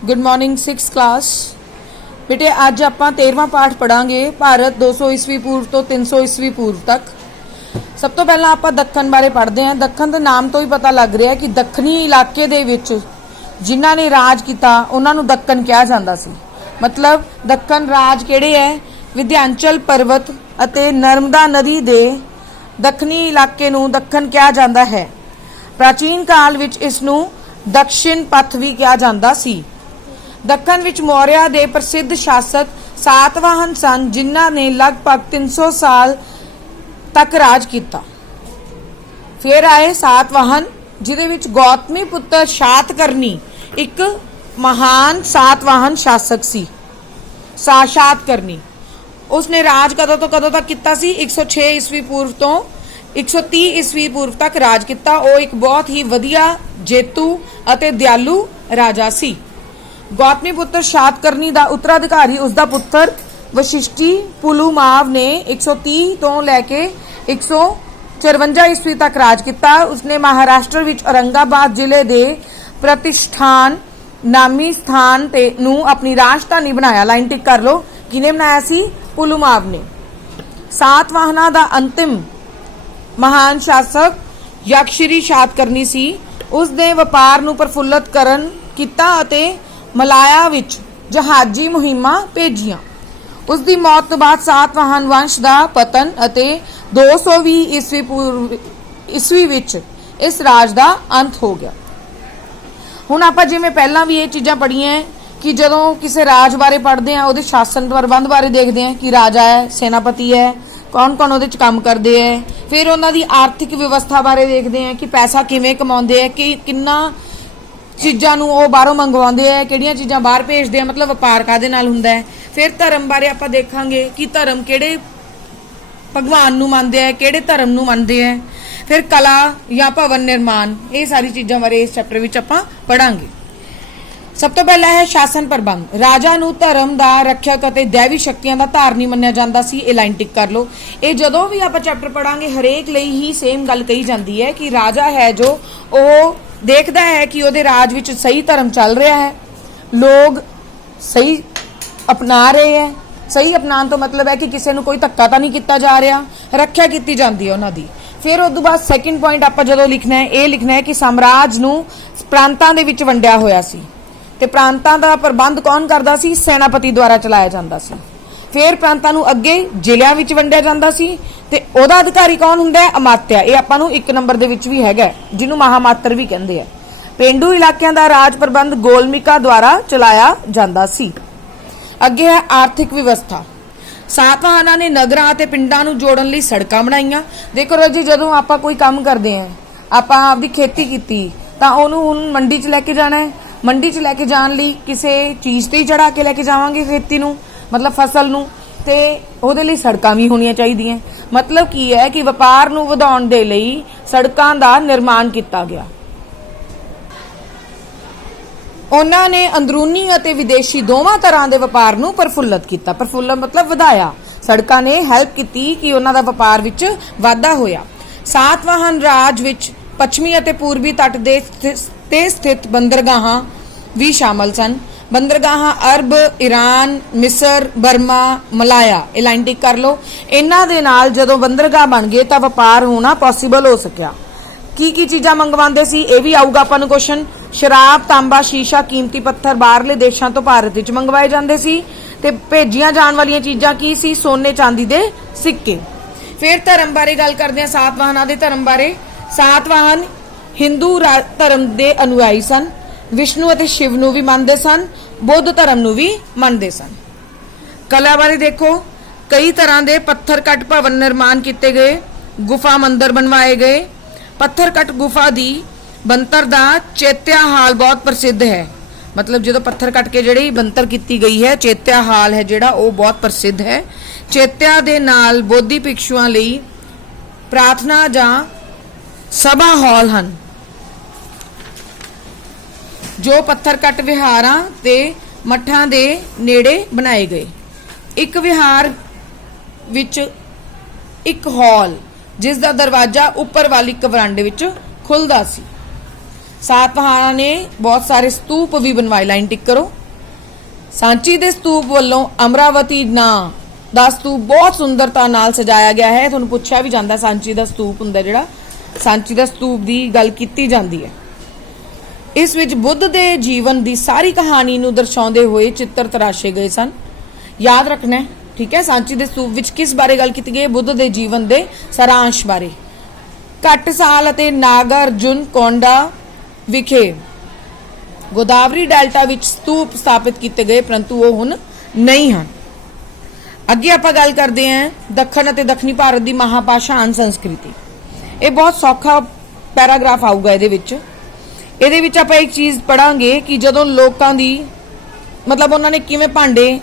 Good morning six class बेटे। अज आप 13वां पाठ पढ़ांगे भारत 200 ईस्वी पूर्व तो 300 ईस्वी पूर्व तक। सब तो पहला आप दक्खन बारे पढ़ते हैं। दक्खन के नाम तो ही पता लग रहा है कि दक्षिणी इलाके दे विच जिन्हां ने राज किया उन्हां नूं दक्कन कहा जाता सी। मतलब दक्कन राज किहड़े है? विंध्याचल पर्वत अते नर्मदा नदी दे दक्षिणी इलाके नूं दक्खन कहा जाता है। प्राचीन काल विच इस नूं दक्षिण पथ भी कहा जाता सी। दक्खन विच मौर्या दे प्रसिद्ध शासक सातवाहन सन जिन्हां ने लगभग 300 साल तक राज किया। फिर आए सातवाहन जिहदे विच गौतमी पुत्र शातकर्णी एक महान सातवाहन शासक सी। शातकर्णी उसने राज कदों तो कदों तक किया सी? 106 ईस्वी पूर्व तो 130 ईस्वी पूर्व तक राज किया। वो एक बहुत ही वधिया जेतू अते दयालु राजा सी। गौतमी पुत्र शातकर्णी का उत्तराधिकारी उसका पुत्र वशिष्ठी पुलुमाव ने 130 तो लैके 154 ईस्वी तक राज किया। उसने महाराष्ट्र विच औरंगाबाद जिले के प्रतिष्ठान नामी स्थान ते नू अपनी राजधानी बनाया। लाइन टिक कर लो, किने बनाया सी? पुलुमाव ने। सातवाहना दा अंतिम महान शासक यक्षश्री शातकर्णी सी। उसने व्यापार नू प्रफुल्लित करन किता अते मलाया विच जहाजी मुहिमां भेजियां। उसकी मौत तो बाद सातवाहन वंश का पतन अते 220 ईस्वी विच इस राज का अंत हो गया। हुण आपां जिवें पहलां भी ये चीज़ां पढ़ियां कि जदों किसी राज बारे पढ़ते हैं उहदे शासन प्रबंध बारे देखते हैं कि राजा है, सेनापति है, कौन कौन उहदे च काम करते हैं। फिर उन्हां दी आर्थिक व्यवस्था बारे देखते हैं कि पैसा किवें कमाउंदे हैं, कि किन्ना चीज़ां नूं ओह बाहरों मंगवाउंदे हैं, किहड़ियां चीज़ां बाहर भेजदे हैं, मतलब व्यापार काहदे नाल हुंदा है। फिर धर्म बारे आपां देखांगे कि धर्म किहड़े भगवान नूं मनदे हैं, किहड़े धर्म नूं मनदे हैं। फिर कला या भवन निर्माण, ये सारी चीज़ां बारे इस चैप्टर विच आपां पढ़ांगे। सब तो पहला है शासन प्रबंध। राजा नूं धर्म दा रक्षक अते दैवी शक्तियां दा धारनी मन्निया जांदा सी। ये लाइन टिक कर लो। ये जदों भी आपां चैप्टर पढ़ांगे हरेक लई ही सेम गल कही जाती है कि राजा है जो वो देखदा है कि उहदे राज विच सही धर्म चल रहा है, लोग सही अपना रहे हैं। सही अपनाने तो मतलब है कि किसी को कोई धक्का तो नहीं किया जा रहा, रक्षा की जाती है उन्हों की। फिर उस बाद सैकेंड पॉइंट आप जो लिखना है ये लिखना है कि साम्राज नूं प्रांतां दे विच वंडिया होया सी ते प्रांतां दा प्रबंध कौन करदा सी? सेनापति द्वारा चलाया जाता सी। फिर प्रांतां नूं अगे जिलियां विच वंडिया जाता सी ते ओहदा अधिकारी कौन हुंदा है? अमात्या। ये आपां नूं 1 नंबर दे विच भी हैगा, जिन्हों महामात्र भी कहंदे आ। पेंडू इलाकिਆਂ ਦਾ राज प्रबंध गोलमिका द्वारा चलाया जाता सी। अगे है आर्थिक व्यवस्था। सातवाहना ने नगरां ते पिंडां नूं जोड़न लई सड़कां बनाईयां। देखो जी, जदों आपां कोई काम करते हैं, आपां आपदी खेती कीती तां ओनूं हुण मंडी च लैके जाना है। मंडी च लैके जाण लई किसी चीज़ ते ही चढ़ा के लैके जावांगे खेती नूं, मतलब फसल नूं, ते ओहदे लई सड़कां भी होणीआं चाहीदियां। मतलब की है कि व्यापार नूं वधाउण दे लई सड़कां दा निर्माण किया गया। उन्हां ने अंदरूनी अते विदेशी दोवां तरह के व्यापार नूं प्रफुल्लित किया। प्रफुल्लित मतलब वधाया। सड़कां ने हैल्प की कि उन्हां दा व्यापार विच वाधा होया। सातवाहन राज विच पश्चिमी अते पूर्वी तट ते स्थित बंदरगाहां भी शामिल सन। बंदरगाहां अरब, ईरान, मिस्र, बर्मा, मलाया। ये लाइन टिक कर लो। इन्हां दे नाल जदों बंदरगाह बन गए तो व्यापार होना पॉसीबल हो सकिया। की चीज़ां मंगवाते सी ये भी आऊगा आपां नूं क्वेश्चन। शराब, तांबा, शीशा, कीमती पत्थर बाहरले देशों तो भारत विच मंगवाए जाते सी ते भेजियां जाण वालियां चीज़ां की सी? सोने चांदी दे सिक्के। फिर धर्म बारे गल करदे हां। सातवाहना दे धर्म बारे। सातवाहन हिंदू धर्म के अनुयायी सन। विष्णु अते शिव नूं भी मनदे सन, बुद्ध धर्म नूं भी मनदे सन। कला बारे देखो, कई तरह के पत्थर कट भवन निर्माण किए गए, गुफा मंदिर बनवाए गए। पत्थर कट गुफा दी बनतर दा चैत्या हाल बहुत प्रसिद्ध है। मतलब जो पत्थर कट के जिहड़ी बनतर की गई है, चैत्या हाल है जिहड़ा वो बहुत प्रसिद्ध है। चैत्या दे नाल बोधि भिक्षुआं लई प्रार्थना जां सभा हॉल हन जो पत्थर कट विहारां ते मठां दे नेड़े बनाए गए। एक विहार विच एक हॉल जिसका दरवाजा उपर वाली एक वरांडे विच खुलदा सी। सातवाहना ने बहुत सारे स्तूप भी बनवाए। लाइन टिक करो। सांची दे स्तूप वालों अमरावती ना दा स्तूप बहुत सुंदरता नाल सजाया गया है। तुहानूं पुछया भी जांदा सांची दा स्तूप हुंदा जिहड़ा, सांची दा स्तूप दी गल कीती जांदी है। इस विच बुद्ध दे जीवन दी सारी कहानी नूं दर्शाउंदे होए चित्र तराशे गए सन। याद रखना है, ठीक है। सांची दे स्तूप विच किस बारे गल कीती गई? बुद्ध दे जीवन दे सारांश बारे। घट साल अते नागार्जुन कोंडा विखे गोदावरी डेल्टा विच स्तूप स्थापित किए गए, परंतु वो हुण नहीं हैं। अगे आपां गल करते हैं दक्षिण अते दक्षिणी भारत की महाभाषाण संस्कृति। ये बहुत सौखा पैराग्राफ आऊगा ਇਹਦੇ ਵਿੱਚ ਆਪਾਂ एक चीज़ पढ़ांगे कि ਜਦੋਂ ਲੋਕਾਂ ਦੀ मतलब ਉਹਨਾਂ ਨੇ ਕਿਵੇਂ ਭਾਂਡੇ,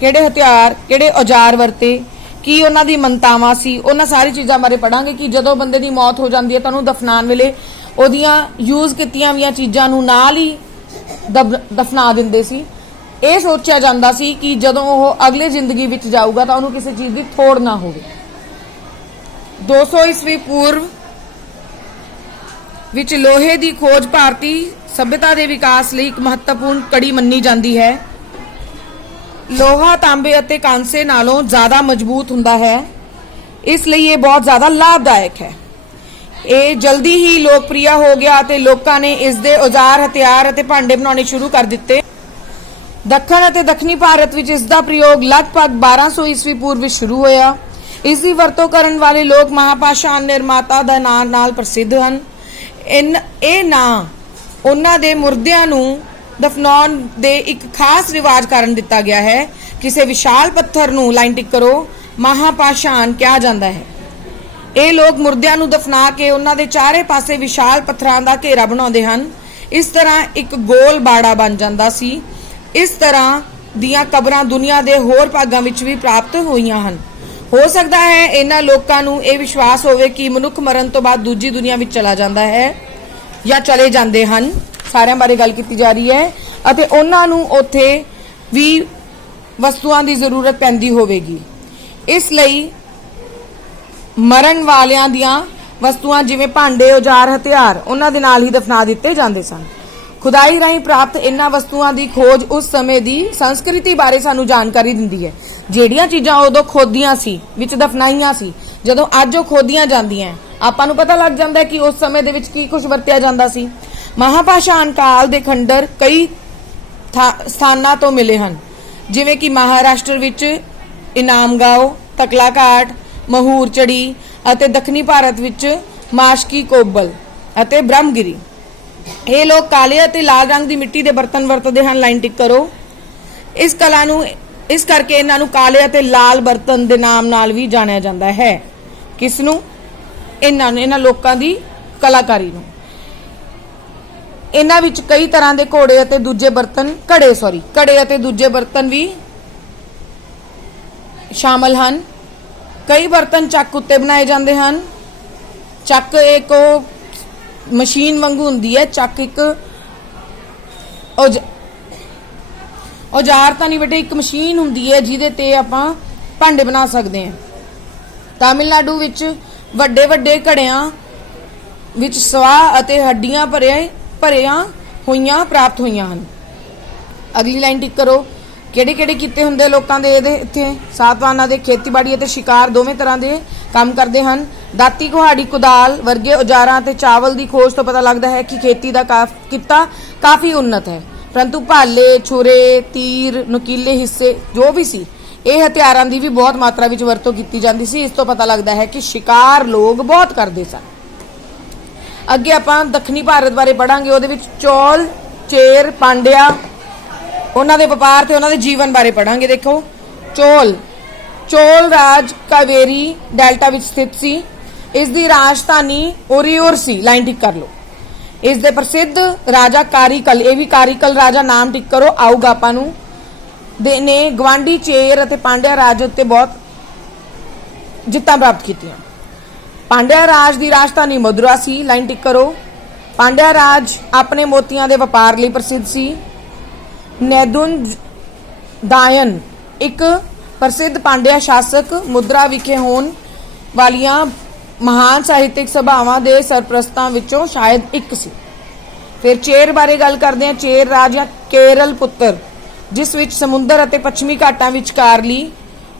ਕਿਹੜੇ ਹਥਿਆਰ, ਕਿਹੜੇ ਔਜ਼ਾਰ ਵਰਤੇ, ਕੀ ਉਹਨਾਂ ਦੀ ਮੰਤਾਵਾਂ ਸੀ, ਉਹਨਾਂ ਸਾਰੀ ਚੀਜ਼ਾਂ ਬਾਰੇ ਪੜਾਂਗੇ ਕਿ ਜਦੋਂ ਬੰਦੇ ਦੀ ਮੌਤ ਹੋ ਜਾਂਦੀ ਹੈ ਤਾਂ ਉਹਨੂੰ ਦਫਨਾਉਣ ਵੇਲੇ ਉਹਦੀਆਂ ਯੂਜ਼ ਕੀਤੀਆਂ ਵੀਆਂ ਚੀਜ਼ਾਂ ਨੂੰ ਨਾਲ ਹੀ ਦਫਨਾ ਦਿੰਦੇ ਸੀ। ਇਹ ਸੋਚਿਆ ਜਾਂਦਾ ਸੀ ਕਿ ਜਦੋਂ ਉਹ ਅਗਲੇ ਜ਼ਿੰਦਗੀ ਵਿੱਚ ਜਾਊਗਾ ਤਾਂ ਉਹਨੂੰ ਕਿਸੇ ਚੀਜ਼ ਦੀ ਥੋੜ ਨਾ ਹੋਵੇ। 200 ਈਸਵੀ ਪੂਰਵ ਵਿੱਚ ਲੋਹੇ ਦੀ ਖੋਜ ਭਾਰਤੀ ਸਭਿਅਤਾ ਦੇ ਵਿਕਾਸ ਲਈ ਇੱਕ ਮਹੱਤਵਪੂਰਨ ਕੜੀ ਮੰਨੀ ਜਾਂਦੀ ਹੈ। ਲੋਹਾ ਤਾਂਬੇ ਅਤੇ ਕਾਂਸੇ ਨਾਲੋਂ ਜ਼ਿਆਦਾ ਮਜ਼ਬੂਤ ਹੁੰਦਾ ਹੈ, ਇਸ ਲਈ ਇਹ ਬਹੁਤ ਜ਼ਿਆਦਾ ਲਾਭਦਾਇਕ ਹੈ। ਇਹ ਜਲਦੀ ਹੀ ਲੋਕਪ੍ਰਿय ਹੋ ਗਿਆ ਅਤੇ ਲੋਕਾਂ ਨੇ ਇਸ ਦੇ ਔਜ਼ਾਰ, ਹਥਿਆਰ ਅਤੇ ਭਾਂਡੇ ਬਣਾਉਣੇ ਸ਼ੁਰੂ ਕਰ ਦਿੱਤੇ। ਦੱਖਣ ਅਤੇ ਦੱਖਣੀ ਭਾਰਤ ਵਿੱਚ ਇਸ ਦਾ ਪ੍ਰਯੋਗ ਲਗਭਗ 1200 ਈਸਵੀ ਪੂਰਵ ਵਿੱਚ ਸ਼ੁਰੂ ਹੋਇਆ। ਇਸ ਦੀ ਵਰਤੋਂ ਕਰਨ ਵਾਲੇ ਲੋਕ ਮਹਾਭਾਸ਼ਾਣ ਨਿਰਮਾਤਾ ਦਾ ਨਾਂ ਨਾਲ ਪ੍ਰਸਿੱਧ ਹਨ। ਇਹ ਨਾਂ ਉਹਨਾਂ ਦੇ ਮੁਰਦਿਆਂ ਨੂੰ ਦਫਨਾਉਣ ਦੇ ਇੱਕ ਖਾਸ ਰਿਵਾਜ ਕਾਰਨ ਦਿੱਤਾ ਗਿਆ ਹੈ। ਕਿਸੇ ਵਿਸ਼ਾਲ ਪੱਥਰ ਨੂੰ, ਲਾਈਨ ਟਿਕ ਕਰੋ, ਮਹਾਭਾਸ਼ਾਣ ਕਿਹਾ ਜਾਂਦਾ ਹੈ। ਇਹ ਲੋਕ ਮੁਰਦਿਆਂ ਨੂੰ ਦਫਨਾ ਕੇ ਉਹਨਾਂ ਦੇ ਚਾਰੇ ਪਾਸੇ ਵਿਸ਼ਾਲ ਪੱਥਰਾਂ ਦਾ ਘੇਰਾ ਬਣਾਉਂਦੇ ਹਨ। ਇਸ ਤਰ੍ਹਾਂ ਇੱਕ ਗੋਲ ਬਾੜਾ ਬਣ ਜਾਂਦਾ ਸੀ। ਇਸ ਤਰ੍ਹਾਂ ਦੀਆਂ ਕਬਰਾਂ ਦੁਨੀਆ ਦੇ ਹੋਰ ਭਾਗਾਂ ਵਿੱਚ ਵੀ ਪ੍ਰਾਪਤ ਹੋਈਆਂ ਹਨ। ਹੋ ਸਕਦਾ ਹੈ ਇਹਨਾਂ ਲੋਕਾਂ ਨੂੰ ਇਹ ਵਿਸ਼ਵਾਸ ਹੋਵੇ ਕਿ ਮਨੁੱਖ ਮਰਨ ਤੋਂ ਬਾਅਦ ਦੂਜੀ ਦੁਨੀਆ ਵਿੱਚ ਚਲਾ ਜਾਂਦਾ ਹੈ ਜਾਂ ਚਲੇ ਜਾਂਦੇ ਹਨ। ਸਾਰਿਆਂ ਬਾਰੇ ਗੱਲ ਕੀਤੀ ਜਾ ਰਹੀ ਹੈ ਅਤੇ ਉਹਨਾਂ ਨੂੰ ਉੱਥੇ ਵੀ ਵਸਤੂਆਂ ਦੀ ਜ਼ਰੂਰਤ ਪੈਂਦੀ ਹੋਵੇਗੀ। ਇਸ ਲਈ ਮਰਨ ਵਾਲਿਆਂ ਦੀਆਂ ਵਸਤੂਆਂ ਜਿਵੇਂ ਭਾਂਡੇ, ਔਜ਼ਾਰ, ਹਥਿਆਰ ਉਹਨਾਂ ਦੇ ਨਾਲ ਹੀ ਦਫਨਾ ਦਿੱਤੇ ਜਾਂਦੇ ਸਨ। ਖੁਦਾਈ ਰਾਹੀਂ ਪ੍ਰਾਪਤ ਇਹਨਾਂ ਵਸਤੂਆਂ ਦੀ ਖੋਜ ਉਸ ਸਮੇਂ ਦੀ ਸੰਸਕ੍ਰਿਤੀ ਬਾਰੇ ਸਾਨੂੰ ਜਾਣਕਾਰੀ ਦਿੰਦੀ ਹੈ। ਜਿਹੜੀਆਂ ਚੀਜ਼ਾਂ ਉਦੋਂ ਖੋਦੀਆਂ ਸੀ, ਵਿੱਚ ਦਫਨਾਈਆਂ ਸੀ, ਜਦੋਂ ਅੱਜ ਉਹ ਖੋਦੀਆਂ ਜਾਂਦੀਆਂ ਆਪਾਂ ਨੂੰ ਪਤਾ ਲੱਗ ਜਾਂਦਾ ਹੈ ਕਿ ਉਸ ਸਮੇਂ ਦੇ ਵਿੱਚ ਕੀ ਕੁਝ ਵਰਤਿਆ ਜਾਂਦਾ ਸੀ। ਮਹਾਭਾਸ਼ਾਣ ਕਾਲ ਦੇ ਖੰਡਰ ਕਈ ਸਥਾਨਾਂ ਤੋਂ ਮਿਲੇ ਹਨ, ਜਿਵੇਂ ਕਿ ਮਹਾਰਾਸ਼ਟਰ ਵਿੱਚ ਇਨਾਮਗਾਓ, ਤਕਲਾ ਘਾਟ, ਮਹੂਰ ਚੜੀ ਅਤੇ ਦੱਖਣੀ ਭਾਰਤ ਵਿੱਚ ਮਾਸ਼ਕੀ ਕੋਬਲ ਅਤੇ ਬ੍ਰਹਮਗਿਰੀ। ਇਹ ਲੋਕ ਕਾਲੇ ਅਤੇ ਲਾਲ ਰੰਗ ਦੀ ਮਿੱਟੀ ਦੇ ਬਰਤਨ ਵਰਤਦੇ ਹਨ। ਲਾਈਨ ਟਿਕ ਕਰੋ। ਇਸ ਕਲਾ ਨੂੰ ਇਸ ਕਰਕੇ ਇਹਨਾਂ ਨੂੰ ਕਾਲੇ ਅਤੇ ਲਾਲ ਬਰਤਨ ਦੇ ਨਾਮ ਨਾਲ ਵੀ ਜਾਣਿਆ ਜਾਂਦਾ ਹੈ। ਕਿਸ ਨੂੰ? ਇਹਨਾਂ ਲੋਕਾਂ ਦੀ ਕਲਾਕਾਰੀ ਨੂੰ। ਇਹਨਾਂ ਵਿੱਚ ਕਈ ਤਰ੍ਹਾਂ ਦੇ ਘੜੇ ਅਤੇ ਦੂਜੇ ਬਰਤਨ ਵੀ ਸ਼ਾਮਲ ਹਨ। ਕਈ ਬਰਤਨ ਚੱਕ ਉੱਤੇ ਬਣਾਏ ਜਾਂਦੇ ਹਨ। ਚੱਕ ਇੱਕ ਮਸ਼ੀਨ ਵਾਂਗੂ ਹੁੰਦੀ ਹੈ। ਚੱਕ ਇੱਕ ਔਜ਼ਾਰ ਤਾਂ ਨਹੀਂ ਬੇਟੇ, ਇੱਕ ਮਸ਼ੀਨ ਹੁੰਦੀ ਹੈ ਜਿਹਦੇ ਤੇ ਆਪਾਂ ਭਾਂਡੇ ਬਣਾ ਸਕਦੇ ਹਾਂ। ਤਾਮਿਲਨਾਡੂ ਵਿੱਚ ਵੱਡੇ ਵੱਡੇ ਘੜਿਆਂ ਵਿੱਚ ਸਵਾਹ ਅਤੇ ਹੱਡੀਆਂ ਭਰੀਆਂ ਹੋਈਆਂ ਪ੍ਰਾਪਤ ਹੋਈਆਂ ਹਨ। ਅਗਲੀ ਲਾਈਨ ਟਿਕ ਕਰੋ। ਕਿਹੜੇ ਕਿਹੜੇ ਕੀਤੇ ਹੁੰਦੇ ਲੋਕਾਂ ਦੇ ਇਹਦੇ ਇੱਥੇ? ਸਾਤਵਾਹਨਾਂ ਦੇ ਖੇਤੀਬਾੜੀ ਅਤੇ ਸ਼ਿਕਾਰ ਦੋਵੇਂ ਤਰ੍ਹਾਂ ਦੇ ਕੰਮ ਕਰਦੇ ਹਨ। ਦਾਤੀ, ਕੁਹਾੜੀ, ਕੁਦਾਲ ਵਰਗੇ ਔਜ਼ਾਰਾਂ ਤੇ ਚਾਵਲ ਦੀ ਖੋਜ ਤੋਂ ਪਤਾ ਲੱਗਦਾ ਹੈ ਕਿ ਖੇਤੀ ਦਾ ਕਿੱਤਾ ਕਾਫੀ ਉન્નਤ ਹੈ, परंतु भाले, छुरे, तीर, नुकीले हिस्से जो भी सी ਇਹ ਹਥਿਆਰਾਂ ਦੀ ਵੀ ਬਹੁਤ ਮਾਤਰਾ ਵਿੱਚ ਵਰਤੋਂ ਕੀਤੀ ਜਾਂਦੀ ਸੀ। ਇਸ ਤੋਂ ਪਤਾ ਲੱਗਦਾ ਹੈ ਕਿ ਸ਼ਿਕਾਰ ਲੋਕ ਬਹੁਤ ਕਰਦੇ ਸਨ। ਅੱਗੇ ਆਪਾਂ ਦੱਖਣੀ ਭਾਰਤ ਬਾਰੇ ਪੜਾਂਗੇ। ਉਹਦੇ ਵਿੱਚ ਚੌਲ, ਚੇਰ, ਪਾਂਡਿਆ, ਉਹਨਾਂ ਦੇ ਵਪਾਰ ਤੇ ਉਹਨਾਂ ਦੇ ਜੀਵਨ ਬਾਰੇ ਪੜਾਂਗੇ। ਦੇਖੋ, ਚੋਲ ਰਾਜ ਕਾਵੇਰੀ ਡੈਲਟਾ ਵਿੱਚ ਸਥਿਤ ਸੀ। ਇਸ ਦੀ ਰਾਜਧਾਨੀ ओरियोर ਸੀ। ਲਾਈਨ ਟਿਕ ਕਰ ਲਓ। ਇਸ ਦੇ ਪ੍ਰਸਿੱਧ ਰਾਜਾ ਕਾਰੀਕਲ, ਇਹ ਵੀ ਕਾਰੀਕਲ ਰਾਜਾ ਨਾਮ ਟਿਕ ਕਰੋ, ਆਊਗਾ ਆਪਾਂ ਨੂੰ, ਦੇ ਨੇ ਗਵਾਂਡੀ ਚੇਰ ਅਤੇ ਪਾਂਡਿਆ ਰਾਜ ਉੱਤੇ ਬਹੁਤ ਜਿੱਤਾਂ ਪ੍ਰਾਪਤ ਕੀਤੀਆਂ। ਪਾਂਡਿਆ ਰਾਜ ਦੀ ਰਾਜਧਾਨੀ ਮਦੁਰਾ ਸੀ। ਲਾਈਨ ਟਿਕ ਕਰੋ। ਪਾਂਡਿਆ ਰਾਜ ਆਪਣੇ ਮੋਤੀਆਂ ਦੇ ਵਪਾਰ ਲਈ ਪ੍ਰਸਿੱਧ ਸੀ। ਨੈਦੁਨ ਦਾਇਨ ਇੱਕ ਪ੍ਰਸਿੱਧ ਪਾਂਡਿਆ ਸ਼ਾਸਕ ਮੁਦਰਾ ਵਿਖੇ ਹੋਣ ਵਾਲੀਆਂ ਮਹਾਨ ਸਾਹਿਤਿਕ ਸਭਾਵਾਂ ਦੇ ਸਰਪ੍ਰਸਤਾਂ ਵਿੱਚੋਂ ਸ਼ਾਇਦ ਇੱਕ ਸੀ। फिर चेर बारे गल करते हैं। चेर राज या केरल पुत्र, जिस विच समुंदर अते पश्चिमी घाटां विचकारली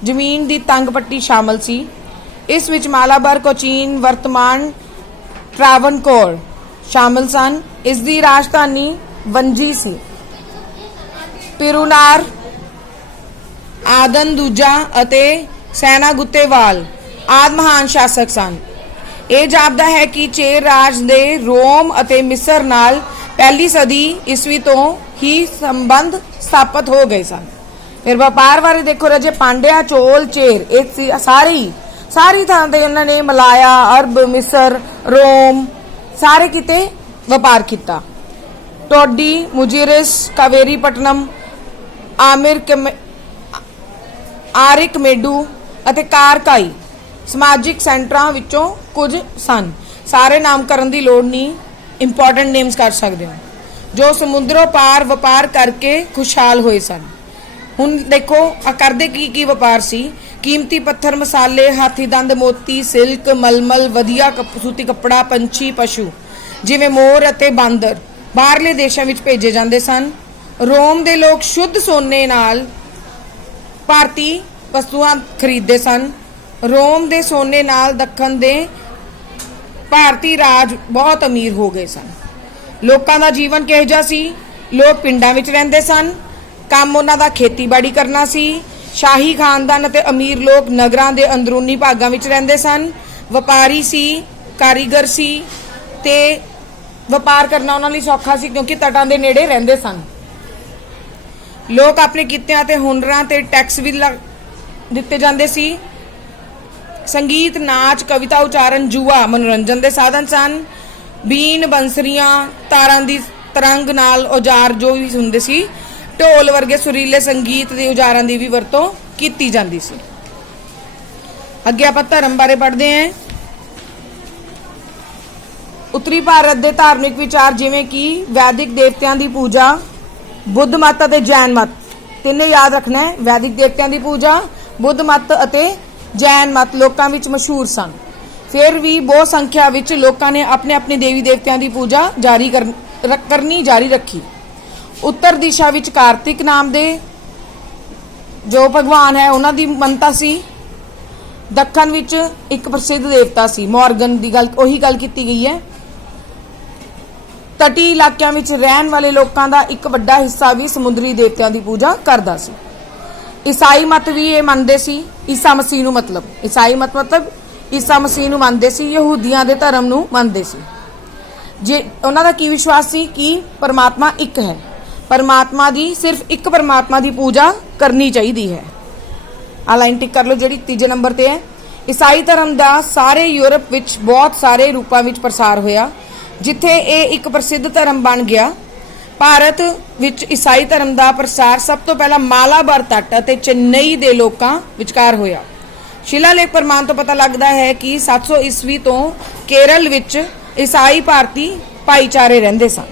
जमीन की तंग पट्टी शामिल सी। इस विच मालाबार, कोचीन, वर्तमान ट्रावनकोर शामिल सन। इसकी राजधानी वंजी सी। पिरुनार, आदन दूजा अते सैना गुत्तेवाल आदि महान शासक सन। यह जापदा है कि चेर राज दे रोम अते मिस्र नाल पहली सदी ईस्वी तो ही संबंध स्थापित हो गए सन। फिर व्यापार बारे देखो राजे, पांड्या, चोल, चेर एक सारी थां ते उन्होंने मलाया, अरब, मिस्र, रोम सारे किते व्यापार किया। टोडी, मुजिरिस, कावेरी पट्टनम, आरिक मेडू अते कारकाई समाजिक सेंटरां विचों कुछ सन। सारे नामकरण की लोड़ नहीं, इंपॉर्टेंट नेम्स कर सकते हो, जो समुद्रों पार व्यापार करके खुशहाल होए सन। हुण देखो आ करदे की व्यापार सी। कीमती पत्थर, मसाले, हाथी दंद, मोती, सिल्क, मलमल, वधिया सूती कपड़ा, पंछी, पशु जिवें मोर अते बांदर बाहरले देशां विच भेजे जांदे सन। रोम दे लोग शुद्ध सोने नाल भारती वस्तुआं खरीदते सन। रोम दे सोने नाल दक्खन दे भारती राज बहुत अमीर हो गए सन। लोकां दा जीवन किहो जिहा सी? लोग पिंडां विच रहिंदे सन। काम उन्हां दा खेतीबाड़ी करना सी। शाही खानदान अते अमीर लोग नगरां दे अंदरूनी भागां विच रहिंदे सन। व्यापारी सी, कारीगर सी ते व्यापार करना उन्हां लई सौखा सी क्योंकि तटां दे नेड़े रहिंदे सन। लोग अपने कित्तियां ते हुनरां ते टैक्स भी दिते जांदे सी। संगीत, नाच, कविता, उचारण, जुआ मनोरंजन के साधन सन। बीन, बंसरियां, तारां दी तरंग नाल औजार जो भी हुंदे सी, ढोल वर्गे सुरीले संगीत के औजारां दी भी वरतों कीती जांदी सी। अगे आपां धर्म बारे पढ़ते हैं। उत्तरी भारत के धार्मिक विचार जिवें कि वैदिक देवतियां की पूजा, बुद्ध मत अते जैन मत, तिन्ने याद रखना है। वैदिक देवतियां की पूजा, बुद्ध मत अते जैन मत लोकां विच मशहूर सन। फिर भी बहुत संख्या विच लोकां ने अपने अपने देवी देवतियां की पूजा करनी जारी रखी। उत्तर दिशा विच कार्तिक नाम दे जो भगवान है उन्हां दी मनता सी। दक्खन विच एक प्रसिद्ध देवता सी मॉर्गन दी गल ओही गल कीती गई है। तटी इलाकिਆਂ विच रहन वाले लोकां दा एक वड्डा हिस्सा भी समुद्री देवतियां की पूजा करदा सी। ईसाई मत भी ये मनते सी। ईसा मसीह नूं मतलब ईसाई मत मतलब ईसा मसीह नूं मनते सी। यहूदियां दे धर्म नूं मनते सी। जे उन्हां दा की विश्वास सी कि परमात्मा एक है, परमात्मा दी सिर्फ एक परमात्मा की पूजा करनी चाहिए है। आ लाइन टिक कर लो जिहड़ी तीजे नंबर ते है। ईसाई धर्म का सारे यूरोप विच बहुत सारे रूपां विच प्रसार होया, जिथे ये एक प्रसिद्ध धर्म बन गया। भारत विच ईसाई धर्म का प्रसार सब तो पहला मालाबार तट अते चेन्नई के लोगों विचकार होया। शिलालेख प्रमाण तो पता लगता है कि 700 ईस्वी तो केरल विच ईसाई भारती भाईचारे रहिंदे सन।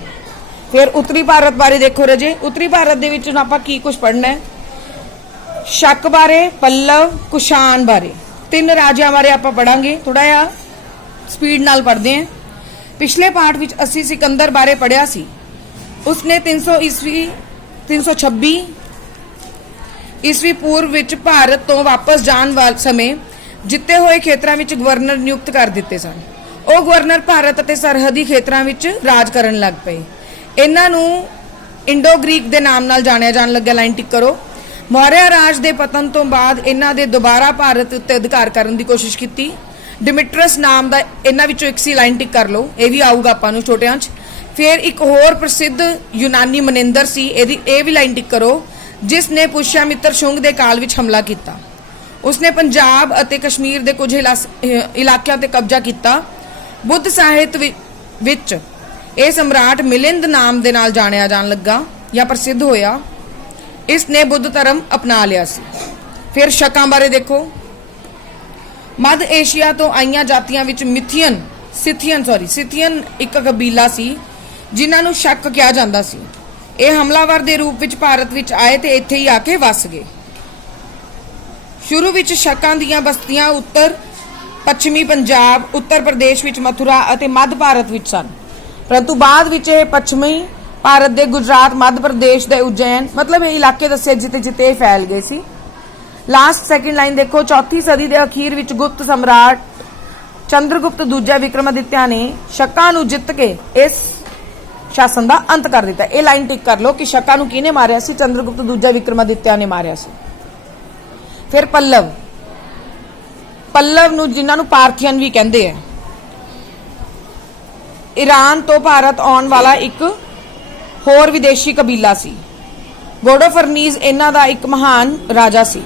फिर उत्तरी भारत बारे देखो रजे। उत्तरी भारत दे विच आपां की कुछ पढ़ना है? शक बारे, पल्लव, कुशान बारे, 3 राजियां बारे आपां पढ़ांगे। थोड़ा जिहा स्पीड नाल पढ़ते हैं। पिछले पाठ विच असीं सिकंदर बारे पढ़िया सी। उसने 326 ईस्वी पूर्व विच भारत तो वापस जाण वाले समय जिते हुए खेतरां विच गवर्नर नियुक्त कर दिते सन। ਉਹ गवर्नर भारत ਅਤੇ सरहदी खेतरां विच राज करन लग पए। इन्हां नूं इंडो ग्रीक के नाम नाल जाणिया जाण लग्या। लाइन टिक करो। मौर्य राज के पतन तो बाद इन्हां दे दोबारा भारत उत्ते अधिकार करन की कोशिश की। डिमिट्रस नाम का इन्हां विचों एक सी। लाइन टिक कर लो, ये भी आऊगा आपां नूं छोटियां च। फिर एक होर प्रसिद्ध यूनानी मनिंदर सी, ये भी लाइन टिक करो, जिसने पुष्यमित्र शुंग के काल विच हमला किया। उसने पंजाब अते कश्मीर के कुछ इलाकों ते कब्जा किया। बुद्ध साहित्य विच यह सम्राट मिलिंद नाम के नाल जानिया जान लगा या प्रसिद्ध होया। इसने बुद्ध धर्म अपना लिया सी। फिर शकां बारे देखो। मध्य एशिया तो आईयां जातियां विच सिथियन एक कबीला सी जिन्हां नूं शक किया जांदा सी। ਇਹ हमलावर के रूप में भारत में आए तो इत्थे ही आके वस गए। शुरू में शਕਾਂ दीयां बस्तियां उत्तर पश्चिमी पंजाब, उत्तर प्रदेश में मथुरा और मध्य भारत में सन। परंतु बाद विच ये पश्चिमी भारत के गुजरात मध्य प्रदेश के उज्जैन मतलब ये इलाके दसे जिते जिते ये फैल गए सी। लास्ट सैकेंड लाइन देखो, चौथी सदी के अखीर विच गुप्त सम्राट चंद्रगुप्त दूजा विक्रमादित्य ने शक्कां नूं जित के इस शासन का अंत कर दिता। ये लाइन टिक कर लो कि शक्कां नूं किहने मारिया सी? चंद्रगुप्त दूजा विक्रमादित्य ने मारिया सी। फिर पल्लव, पल्लव नूं जिन्हां नूं पार्थियन भी कहंदे है, ईरान तो भारत आने वाला एक होर विदेशी कबीला सी। गोडोफरनीज इन्हां दा एक महान राजा सी।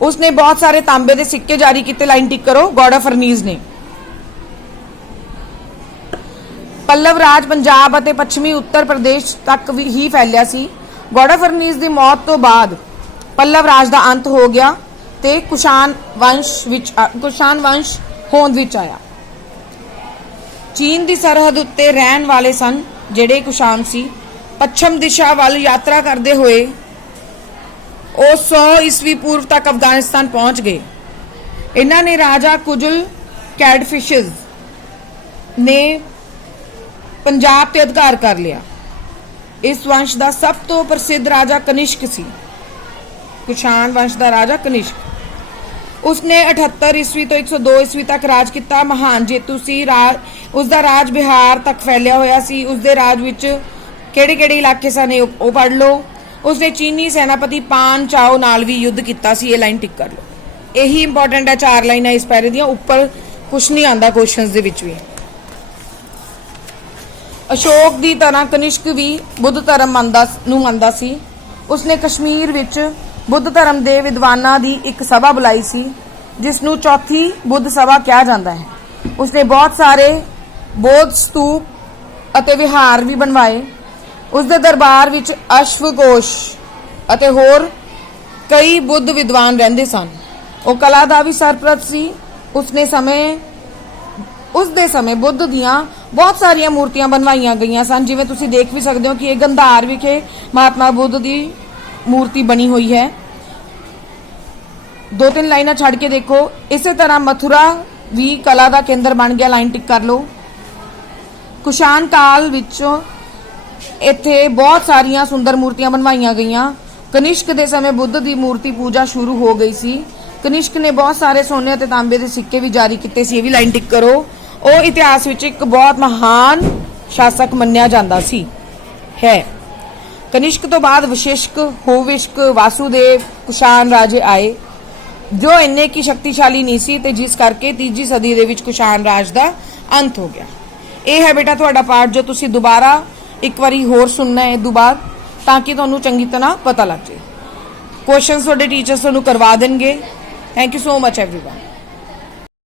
उसने बहुत सारे तांबे के सिक्के जारी किए। लाइन टिक करो, गोडोफरनीज ने। पल्लव राज पंजाब और पश्चिमी उत्तर प्रदेश तक ही फैलिया सी। गोडोफरनीज की मौत तो बाद पल्लव राज का अंत हो गया ते कुषाण वंश होंद विच आया। चीन की सरहद उत्ते रहन वाले सन जेडे कुषाण सी, पश्चिम दिशा वाल यात्रा करते हुए 100 ईस्वी पूर्व तक अफगानिस्तान पहुंच गए। इन्हां ने राजा कुजल कैडफिशेस ने पंजाब ते अधिकार कर लिया। इस वंश का सब तो प्रसिद्ध राजा कनिष्क सी। कुषाण वंश का राजा कनिष्क, उसने 78 ईस्वी तो 102 ईस्वी तक राज किया। महान जेतू सी। उसका राज बिहार तक फैलिया होया सी। उसके राज विच किहड़े-किहड़े इलाके सन वो पढ़ लो। उसने चीनी सेनापति पान चाओ नाल भी युद्ध किया सी। ये लाइन टिक कर लो, यही इंपॉर्टेंट है। 4 लाइनां इस पैरे दियां, उपर कुछ नहीं आंदा क्वेश्चंस दे विच भी। अशोक की तरह कनिष्क भी बुद्ध धर्म मनदा सी। उसने कश्मीर विच बुद्ध धर्म के विद्वानां की एक सभा बुलाई सी, जिसनूं चौथी बुद्ध सभा कहा जाता है। उसने बहुत सारे बौद्ध स्तूप अते विहार भी बनवाए। उसके दरबार विच अश्वघोष अते होर कई बुद्ध विद्वान रहंदे सन। वो कला का भी सरप्रस्त सी। उसदे समय बुद्ध दियां बहुत सारिया मूर्तियां बनवाईयां गईयां सन, जिवें तुसीं देख भी सकते हो कि यह गंधार विखे महात्मा बुद्ध की मूर्ति बनी हुई है। 2-3 लाइनां छड़ के देखो। इसी तरह मथुरा भी कला का केंद्र बन गया। लाइन टिक कर लो। कुषाण काल विचों इत्थे बहुत सारिया सुंदर मूर्तियां बनवाईयां गईयां। कनिष्क के समय बुद्ध की मूर्ति पूजा शुरू हो गई सी। कनिष्क ने बहुत सारे सोने और तांबे के सिक्के भी जारी किए सी। ये भी लाइन टिक करो। वो इतिहास विच एक बहुत महान शासक मन्निया जांदा सी है। कनिष्क तो बाद वशिष्क, होविष्क, वासुदेव, कुषाण राजे आए, जो इन्ने की शक्तिशाली नहीं सी ते जिस करके 3वीं सदी दे विच कुषाण राज का अंत हो गया। यह है बेटा तुहाडा पाठ, जो तुसीं दोबारा एक बारी होर सुनना है दोबारा, ताकि तुहानूं चंगी तरह पता लग जाए। क्वेश्चन तुहाडे टीचर्स तुहानूं करवा देणगे। Thank you so much everyone.